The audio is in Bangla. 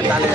তালে